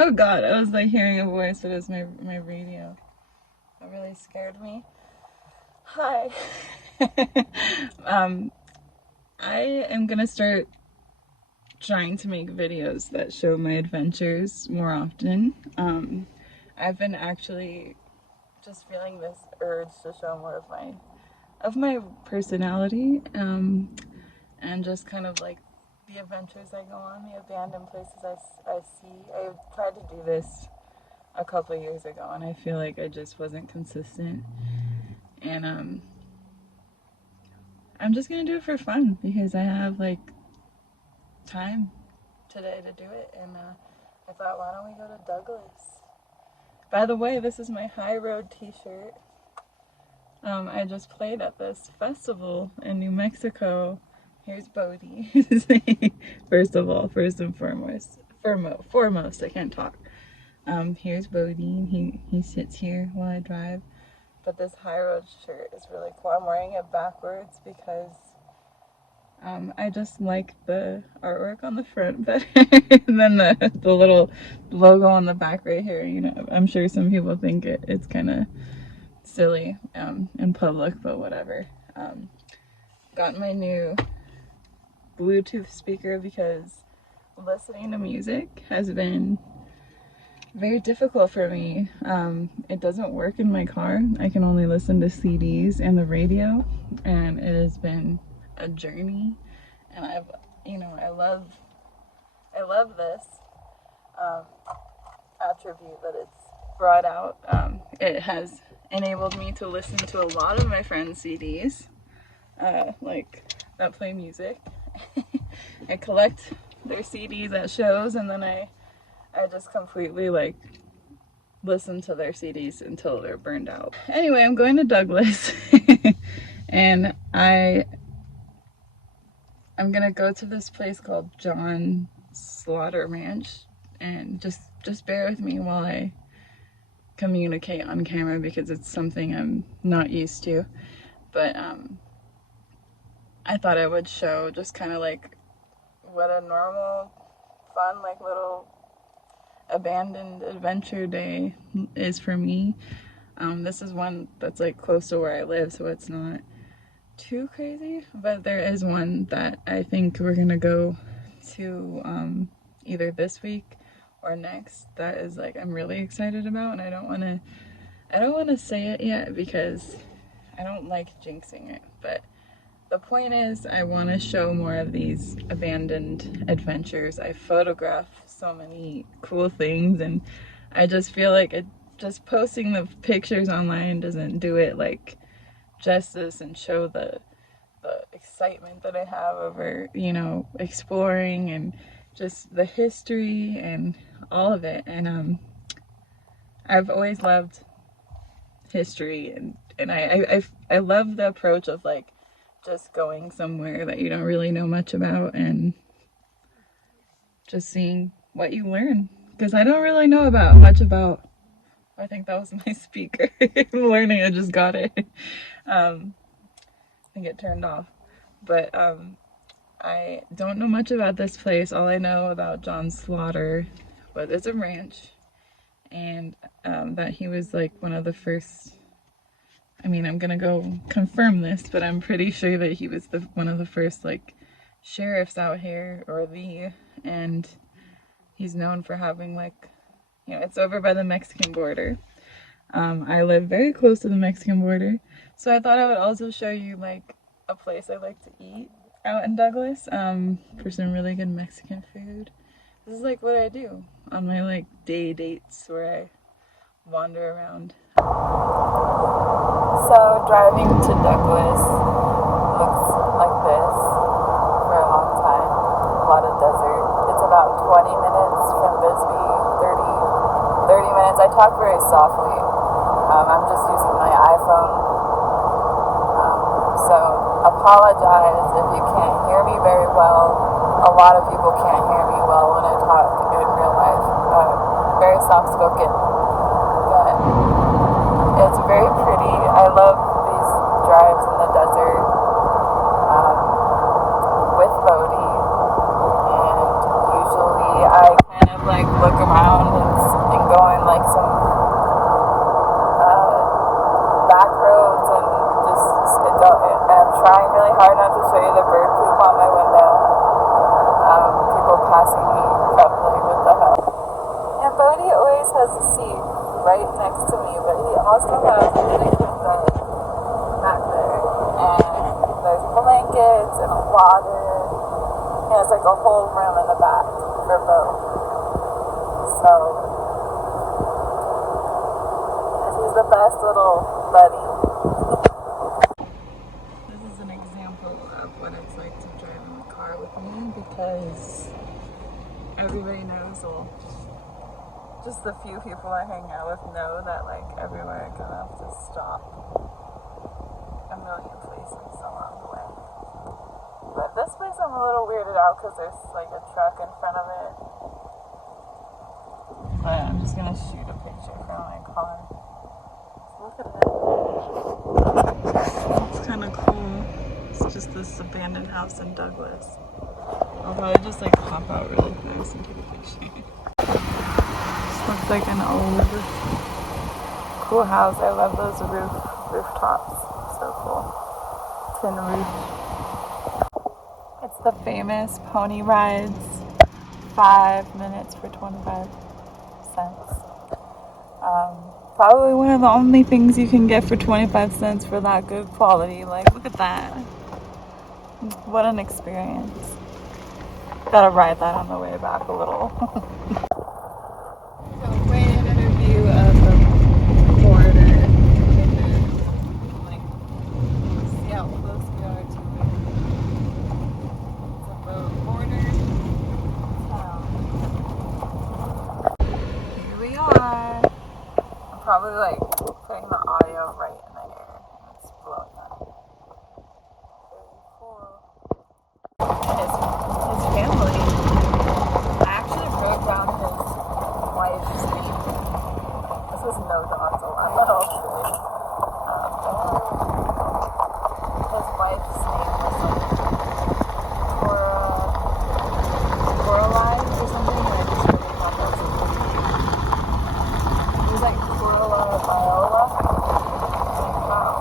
Oh God, I was like hearing a voice, but it was my radio. That really scared me. Hi. um, I am gonna start trying to make videos that show my adventures more often. I've been actually just feeling this urge to show more of my personality, and just kind of like the adventures I go on, the abandoned places I see. I tried to do this a couple of years ago, and I feel like I just wasn't consistent. And I'm just gonna do it for fun because I have like time today to do it, and I thought, why don't we go to Douglas? By the way, this is my High Road T-shirt. I just played at this festival in New Mexico. Here's Bodie. First of all, first and foremost, I can't talk. Here's Bodie. He sits here while I drive. But this High Road shirt is really cool. I'm wearing it backwards because I just like the artwork on the front better than the little logo on the back right here. You know, I'm sure some people think it's kind of silly in public, but whatever. Got my new Bluetooth speaker because listening to music has been very difficult for me. It doesn't work in my car. I can only listen to CDs and the radio, and it has been a journey. And I love this attribute that it's brought out. It has enabled me to listen to a lot of my friends' CDs, like that play music. I collect their CDs at shows, and then I just completely like listen to their CDs until they're burned out. Anyway, I'm going to Douglas, and I'm gonna go to this place called John Slaughter Ranch, and just bear with me while I communicate on camera because it's something I'm not used to. But I thought I would show just kind of like what a normal, fun, like little abandoned adventure day is for me. This is one that's like close to where I live, so it's not too crazy, but there is one that I think we're gonna go to either this week or next that is like I'm really excited about, and I don't want to say it yet because I don't like jinxing it, but the point is I want to show more of these abandoned adventures. I photograph so many cool things, and I just feel like just posting the pictures online doesn't do it like justice and show the excitement that I have over, exploring and just the history and all of it. And I've always loved history, and I love the approach of like just going somewhere that you don't really know much about and just seeing what you learn, because I don't really know much about. I think that was my speaker. I'm learning. I just got it. I think it turned off. But I don't know much about this place. All I know about John Slaughter was it's a ranch, and that he was like one of the first. I mean, I'm gonna go confirm this, but I'm pretty sure that he was one of the first like sheriffs out here, and he's known for having like, it's over by the Mexican border. I live very close to the Mexican border, so I thought I would also show you like a place I like to eat out in Douglas, for some really good Mexican food. This is like what I do on my like day dates where I wander around. So driving to Douglas looks like this for a long time. A lot of desert. It's about 20 minutes from Bisbee, 30 minutes. I talk very softly. I'm just using my iPhone. So apologize if you can't hear me very well. A lot of people can't hear me well when I talk in real life. Very soft spoken. But it's very pretty. I love these drives in the desert with Bodie, and usually I kind of like look around and passing me probably with the house. And Bodie always has a seat right next to me, but he also has a big bed back there. And there's blankets and a water. He has like a whole room in the back for both. So he's the best little buddy. This is an example of what it's like to drive in the car with me, because everybody knows, well, just the few people I hang out with know that like everywhere I go I have to stop a million places along the way. But this place I'm a little weirded out because there's like a truck in front of it. But I'm just gonna shoot a picture from my car. Look at that. It's kind of cool. It's just this abandoned house in Douglas. I'll probably just like hop out really fast and take a picture. This looks like an old, cool house. I love those rooftops. So cool. Tin roof. It's the famous pony rides. 5 minutes for 25 cents. Probably one of the only things you can get for 25 cents for that good quality. Like, look at that. What an experience. Gotta ride that on the way back a little. So, way another view of the border. And then, like, see how close we are to it. It's a border town. Here we are. I'm probably like putting the audio right in the air. It's blowing up. Very cool. His family. I actually wrote down his wife's name. This is no dogs allowed at all. His wife's name was like Coraline or something. I just really thought that was a really cute. It was like Viola. Like, wow.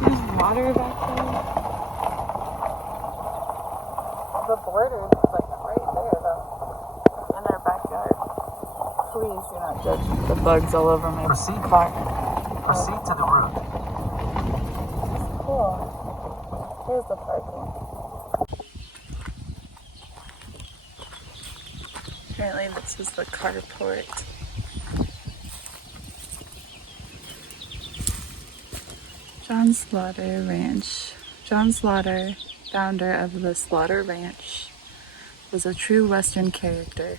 There's water back there. The border is like right there though. In their backyard. Please do not judge the bugs all over my car. Proceed to the road. Cool. Here's the parking. Apparently this is the carport. John Slaughter Ranch. John Slaughter, founder of the Slaughter Ranch, was a true Western character.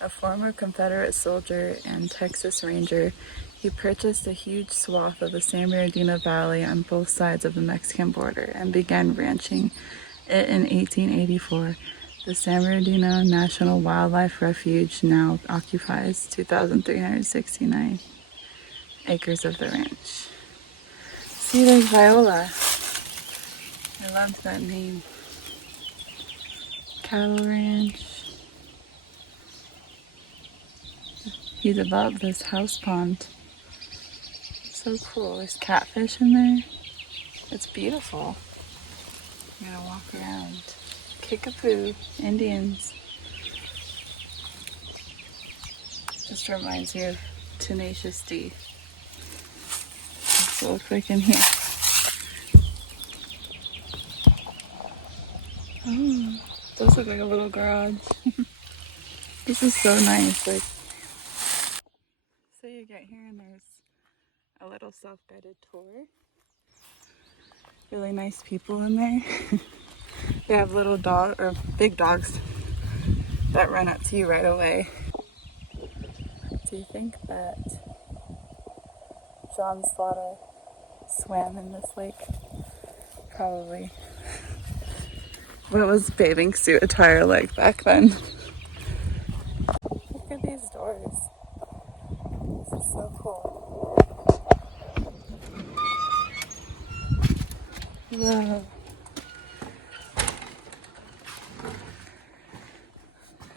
A former Confederate soldier and Texas Ranger, he purchased a huge swath of the San Bernardino Valley on both sides of the Mexican border and began ranching it in 1884. The San Bernardino National Wildlife Refuge now occupies 2,369 acres of the ranch. See, there's Viola. I loved that name. Cattle Ranch. He developed this house pond. It's so cool. There's catfish in there. It's beautiful. I'm gonna walk around. Kickapoo, Indians. Just reminds me of Tenacious D. What's it look like in here? Oh, it does look like a little garage. This is so nice. Like, so you get here and there's a little self-guided tour. Really nice people in there. They have little dog or big dogs that run up to you right away. Do you think that John Slaughter swam in this lake? Probably. What was bathing suit attire like back then? Look at these doors. This is so cool. Whoa.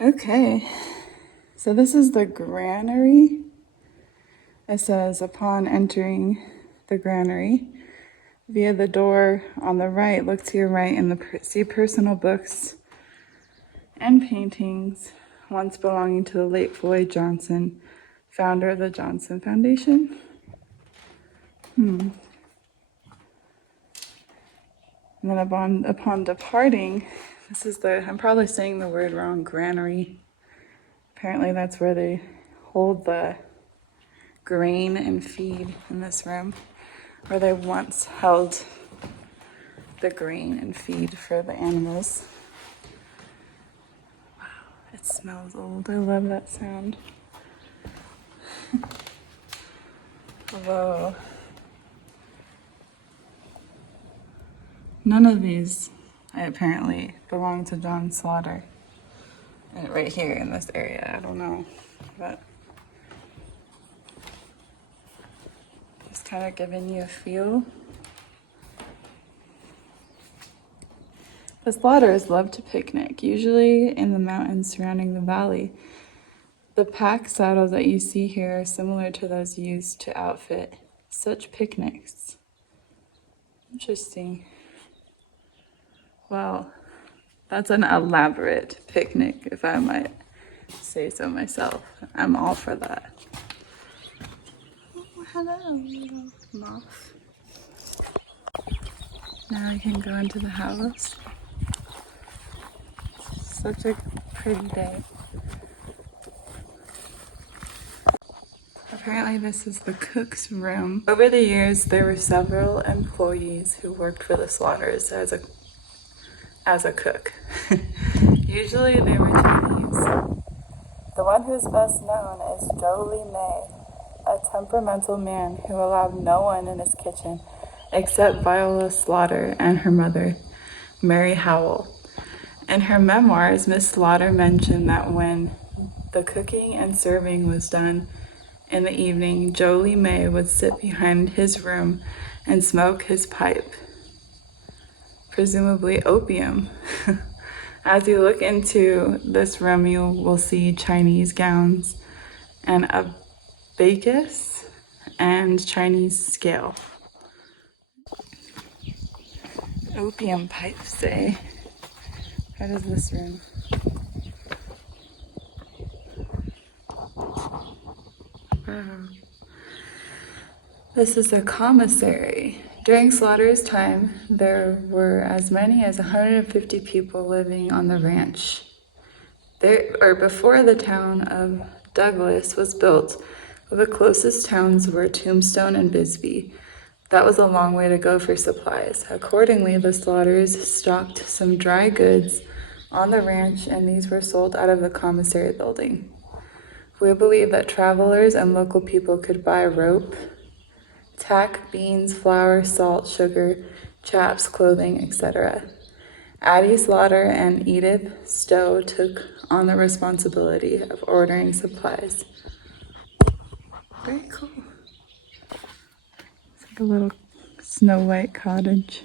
Okay, so this is the granary. It says, upon entering the granary, via the door on the right, look to your right and see personal books and paintings, once belonging to the late Floyd Johnson, founder of the Johnson Foundation. And then upon departing, this is I'm probably saying the word wrong, granary. Apparently that's where they hold the grain and feed in this room, where they once held the grain and feed for the animals. Wow, it smells old. I love that sound. Whoa. None of these apparently belong to John Slaughter. And right here in this area, I don't know, but just kind of giving you a feel. The Slaughters love to picnic, usually in the mountains surrounding the valley. The pack saddles that you see here are similar to those used to outfit such picnics. Interesting. Well, that's an elaborate picnic, if I might say so myself. I'm all for that. Oh, hello, little moth. Now I can go into the house. Such a pretty day. Apparently this is the cook's room. Over the years, there were several employees who worked for the Slaughters as a cook. Usually they were Chinese. The one who's best known is Jolie May, a temperamental man who allowed no one in his kitchen except Viola Slaughter and her mother, Mary Howell. In her memoirs, Miss Slaughter mentioned that when the cooking and serving was done in the evening, Jolie May would sit behind his room and smoke his pipe, presumably opium. As you look into this room, you will see Chinese gowns and a abacus and Chinese scale. Opium pipes, eh? What is this room? Wow. This is a commissary. During Slaughter's time, there were as many as 150 people living on the ranch. Before the town of Douglas was built, the closest towns were Tombstone and Bisbee. That was a long way to go for supplies. Accordingly, the Slaughters stocked some dry goods on the ranch, and these were sold out of the commissary building. We believe that travelers and local people could buy rope, tack, beans, flour, salt, sugar, chaps, clothing, etc. Addie Slaughter and Edith Stowe took on the responsibility of ordering supplies. Very cool. It's like a little Snow White cottage.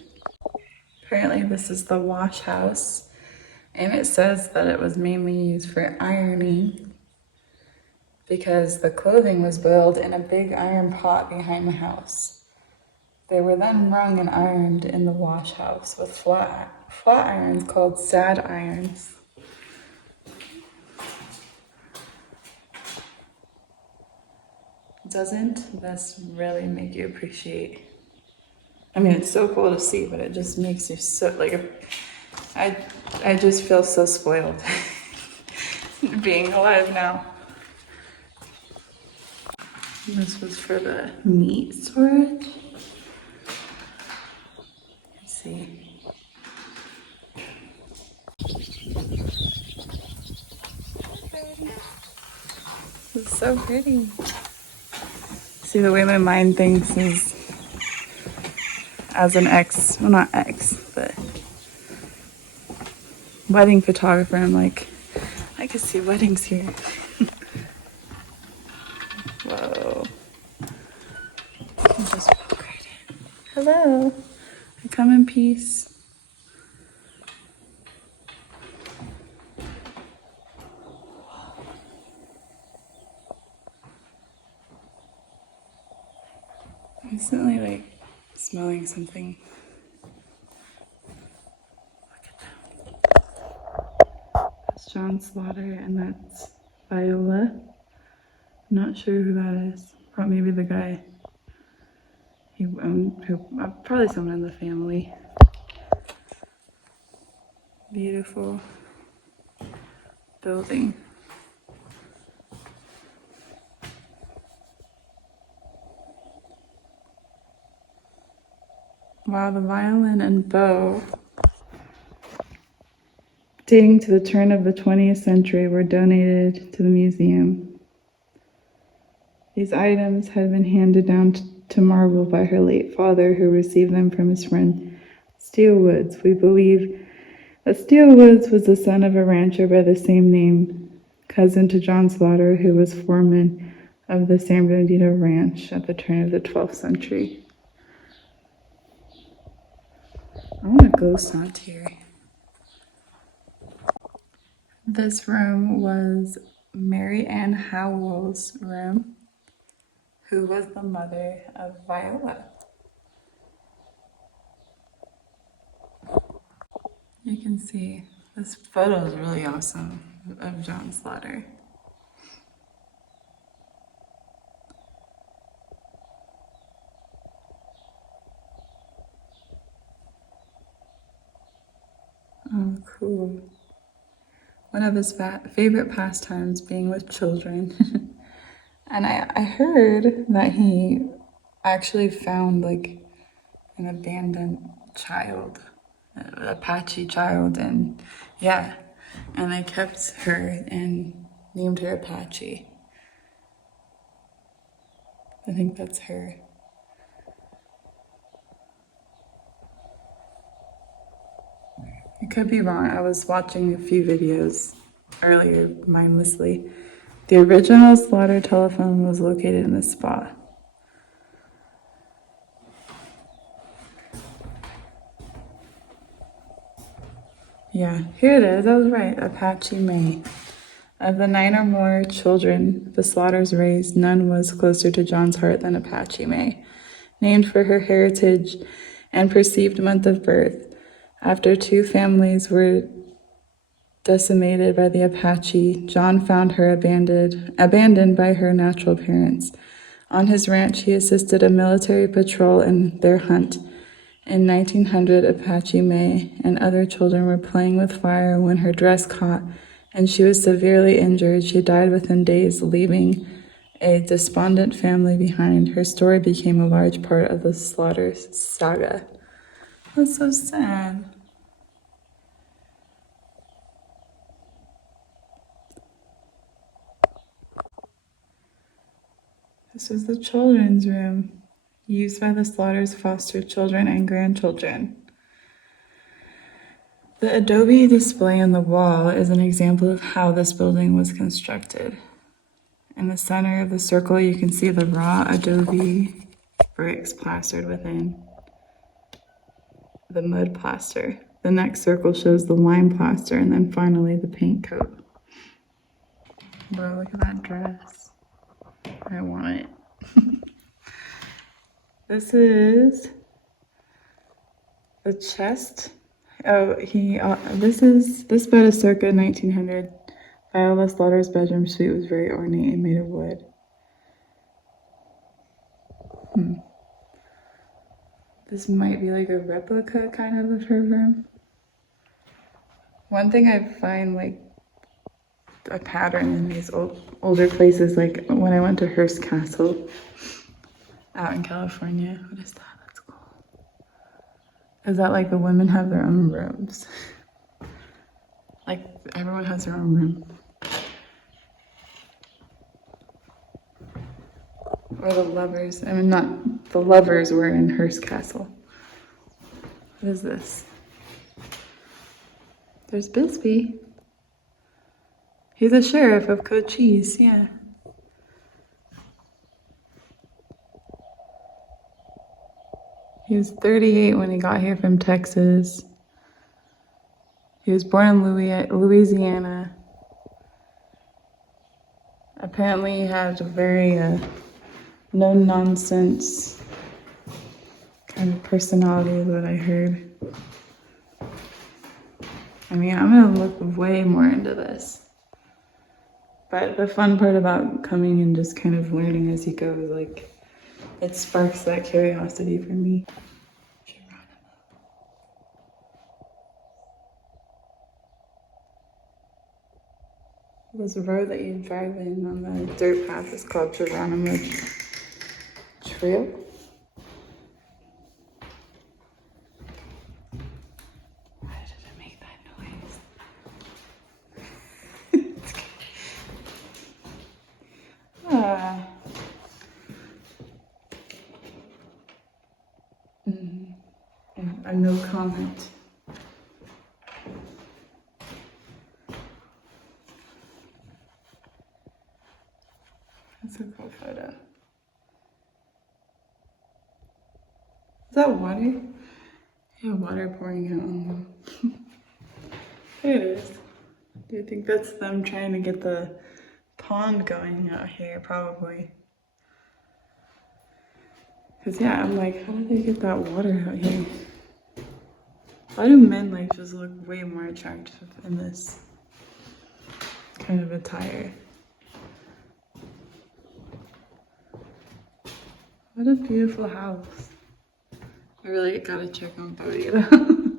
Apparently this is the wash house, and it says that it was mainly used for ironing because the clothing was boiled in a big iron pot behind the house. They were then wrung and ironed in the wash house with flat irons called sad irons. Doesn't this really make you appreciate? I mean, it's so cool to see, but it just makes you so, I just feel so spoiled being alive now. This was for the meat storage. Let's see. This is so pretty. See, the way my mind thinks is as an ex, well, not ex, but wedding photographer. I'm like, I could see weddings here. Whoa. I'll just walk right in. Hello. I come in peace. I'm instantly smelling something. Look at that. That's John Slaughter, and that's Viola. Not sure who that is. Probably maybe the guy probably someone in the family. Beautiful building. Wow, the violin and bow, dating to the turn of the 20th century, were donated to the museum. These items had been handed down to Marble by her late father, who received them from his friend Steele Woods. We believe that Steele Woods was the son of a rancher by the same name, cousin to John Slaughter, who was foreman of the San Bernardino Ranch at the turn of the 12th century. I want a ghost hunt here. This room was Mary Ann Howell's room, who was the mother of Viola. You can see this photo is really awesome of John Slaughter. Oh, cool. One of his favorite pastimes being with children. And I heard that he actually found like an abandoned child, an Apache child, and yeah, and they kept her and named her Apache. I think that's her. I could be wrong. I was watching a few videos earlier mindlessly. The original Slaughter telephone was located in this spot. Yeah, here it is. I was right. Apache May. Of the 9 or more children the Slaughters raised, none was closer to John's heart than Apache May. Named for her heritage and perceived month of birth, after 2 families were decimated by the Apache, John found her abandoned by her natural parents. On his ranch, he assisted a military patrol in their hunt. In 1900, Apache May and other children were playing with fire when her dress caught, and she was severely injured. She died within days, leaving a despondent family behind. Her story became a large part of the Slaughter saga. That's so sad. This is the children's room, used by the Slaughters' foster children and grandchildren. The adobe display on the wall is an example of how this building was constructed. In the center of the circle, you can see the raw adobe bricks plastered within the mud plaster. The next circle shows the lime plaster, and then finally the paint coat. Bro, look at that dress. I want it. This is the chest. Oh, this bed is circa 1900. Viola Slaughter's bedroom suite was very ornate and made of wood. This might be like a replica kind of her room. One thing I find like a pattern in these older places, like when I went to Hearst Castle out in California. What is that? That's cool. Is that like the women have their own rooms? Like everyone has their own room. Or the lovers. I mean, not the lovers were in Hearst Castle. What is this? There's Bisbee. He's a sheriff of Cochise, yeah. He was 38 when he got here from Texas. He was born in Louisiana. Apparently he had a very no-nonsense kind of personality that I heard. I mean, I'm gonna look way more into this. But the fun part about coming and just kind of learning as you go is like, it sparks that curiosity for me. This road that you drive in on the dirt path is called Geronimo Trail. Why did it make that noise? And no comment. That's a cool photo. Is that water? Yeah, water pouring out on them. There it is. Do you think that's them trying to get the pond going out here? Probably. Cause yeah, I'm like, how did they get that water out here? Why do men like just look way more attractive in this kind of attire? What a beautiful house. I really gotta check on Bodie though.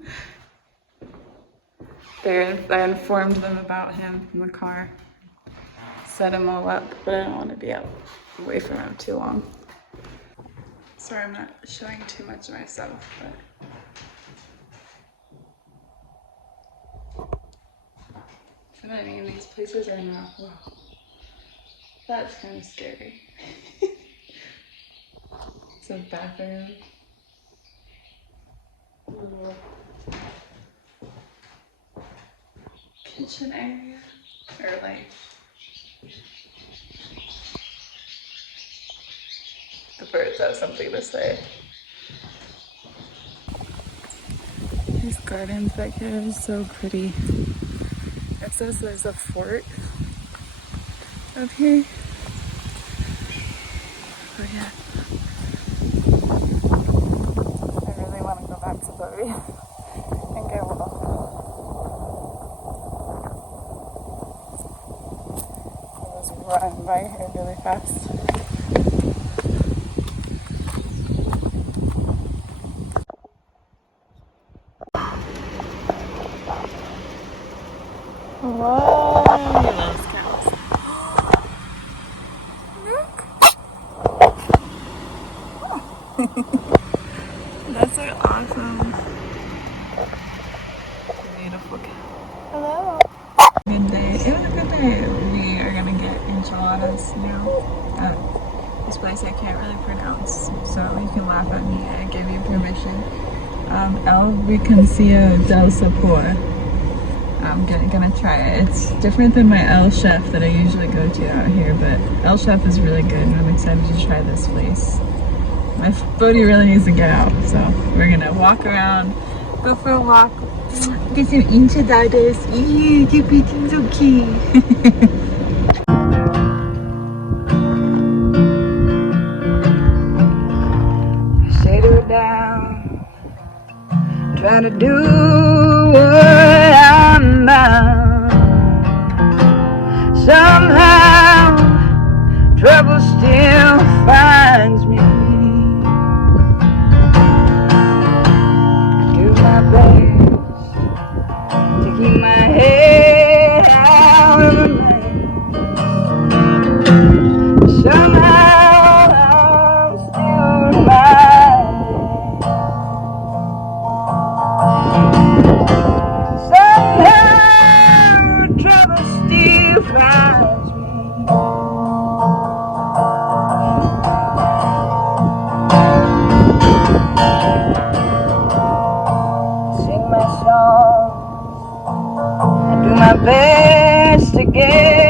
I informed them about him from the car. Set him all up, but I don't want to be out away from him too long. Sorry, I'm not showing too much of myself, but you know what I mean? These places are not, wow. That's kind of scary. It's a bathroom. Little kitchen area, or like the birds have something to say. These gardens back here are so pretty. It says there's a fort up here. Oh yeah. I really want to go back to Bodie. I think I will. I'll just run by here really fast. Whoa, those cows. Look. That's so awesome. Beautiful cow. Hello. Good day. It was a good day. We are gonna get enchiladas now at this place I can't really pronounce, so you can laugh at me. I gave you permission. El Riconcillo del Sapor. I'm gonna try it. It's different than my El Chef that I usually go to out here, but El Chef is really good and I'm excited to try this place. My Bodie really needs to get out, so we're gonna walk around, go for a walk, get some enchiladas. Ew, you're being so cute. Shadow down, trying to do what I'm bound. Somehow, trouble still finds me. I do my best to keep my head out of the mess. Somehow, I'm still reminded. Somehow, trouble still finds me. Sing my song, I do my best to get